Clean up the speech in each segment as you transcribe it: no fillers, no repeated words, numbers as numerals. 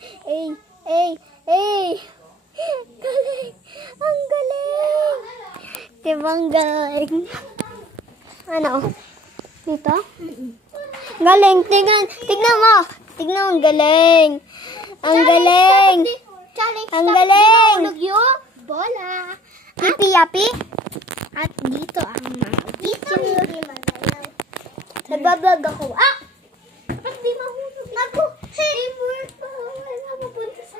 Galing! Ang galing! Diba ang galing? Ano? Dito? Galing! Tignan mo! Tignan mo, ang galing! Ang galing! Ang galing! Bola! Yapi-yapi? At dito ang mga picture. Nagbablog ako. Ah! Ba't di mahulog? Ako! Hey! Wala mapunta sa...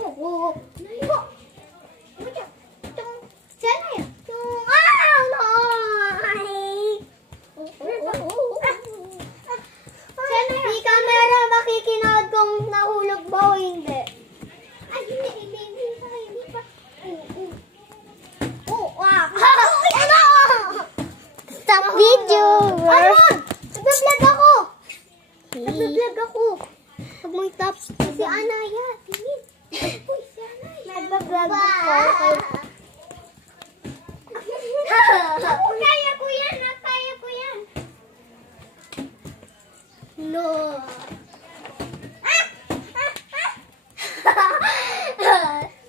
Oo. Nayo! Sana yan. Di camera makikinood kung nahulog ba o hindi. Ay, hindi pa. Stop video! Aron! Nagbablog ako! Nagbablog ako! Huwag mong stop. Si Anaya. Tingin. Uy, si Anaya. Nagbablog ako. Kaya ko yan. Kaya ko yan. No.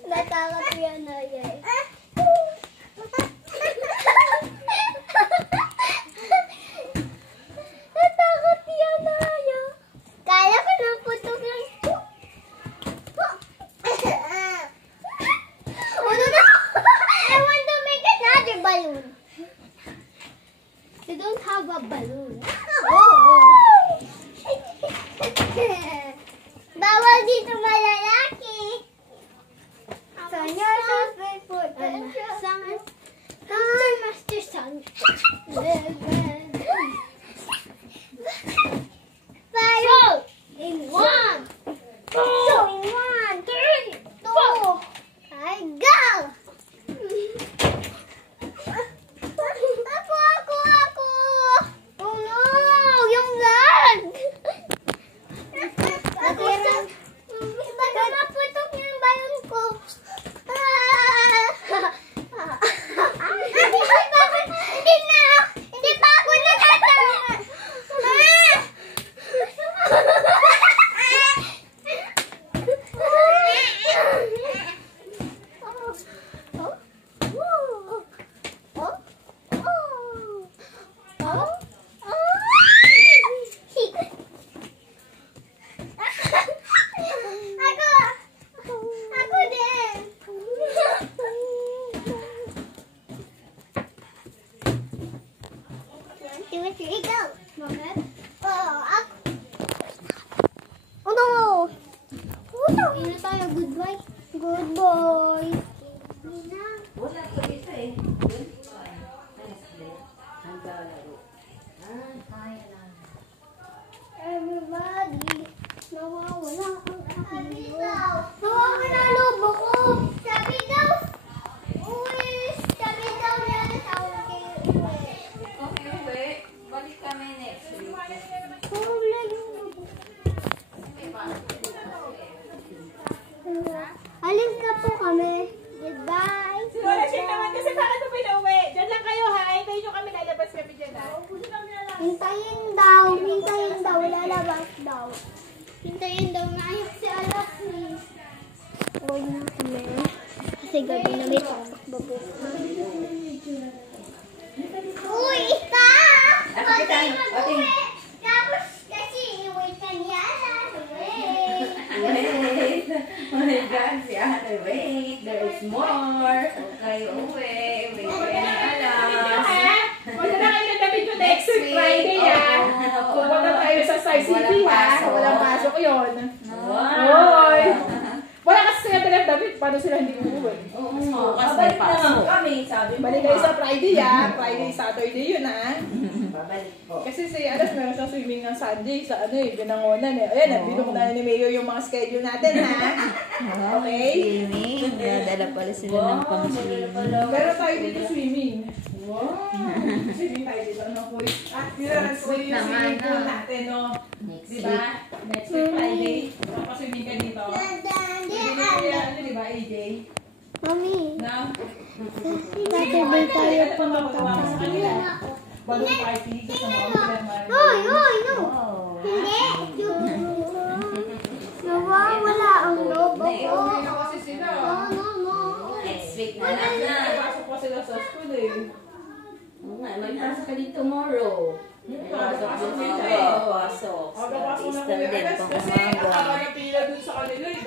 Natakot ko yan, Anaya. Natakot yan, Anaya. Kaya ko ng putok lang. Ano na? I want to make another balloon. You don't have a balloon. Bawal dito malalaki. So you're so faithful. Master son. Five in one. Two in one. Three. Two. I go. Ako. Oh no, yung lag. Baga naputok yung balon ko. Hindi pa ako nakatawa. Ako din. Three, go. Bakit? Ako. Oh no! Ina tayo, goodbye. Goodbye. Wala ko dito eh. Everybody, nawawala ang aking loob. Nawawala loob ako. Sabi daw, sabi daw yan sa akin. Okay, uwi. Balik kami next week. Nawawala yung loob. Alis na po kami. Goodbye. Si Lola Shin naman kasi bakit mo pinauwi? Diyan lang kayo ha. Hintayin nyo kami, lalabas kami dyan ha. Hintayin daw, lalabas daw. Hintayin daw, naayok si Alok, please. Huwag na kami. Kasi gabi na may takbo. Uy, isa! Huwag kayo mag-uwi! Tapos kasi iuwi ka niya na. Wait. Oh my God, si Ate, wait. There is more. Okay, uwi. Wait, alas. Wala na kayo nagdamit nyo next week Friday ha. Pupunta tayo sa Star City ha. Walang pasok yun. Hoy! Wala kasi sila pinagdamit. Paano sila hindi uuwi? Oo, kasi may pasok. Kami, sabi. Balik kayo sa Friday ha. Friday, Saturday yun ha. Babalik po. Kasi si Alas meron siyang swimming ng Sunday sa Binangonan eh. Ayan, nabilo ko na ni Mayo yung mga schedule natin ha. Okay? Swimming. Nadala pala sila ng pang-swimming. Meron tayo dito swimming. Wow! Swimming tayo dito. Ano po? Yun ang swimming pool natin, no? Diba? Next week Friday. Kapaswimming ka dito. Diba, AJ? Mami, Na? Saturday tayo pumunta Sa sa kanila. Balloon party. Kasama Hoy, no! Hindi! Nawawala ang Wait na lang na. Pasok pa sila sa school eh. Oo nga, may pasok ka din tomorrow. Pasok Pasok din din eh. Pasok. Pagkapasok na Easter kuya din, Alas, kasi pang umaga. akala pila dun sa kanila eh.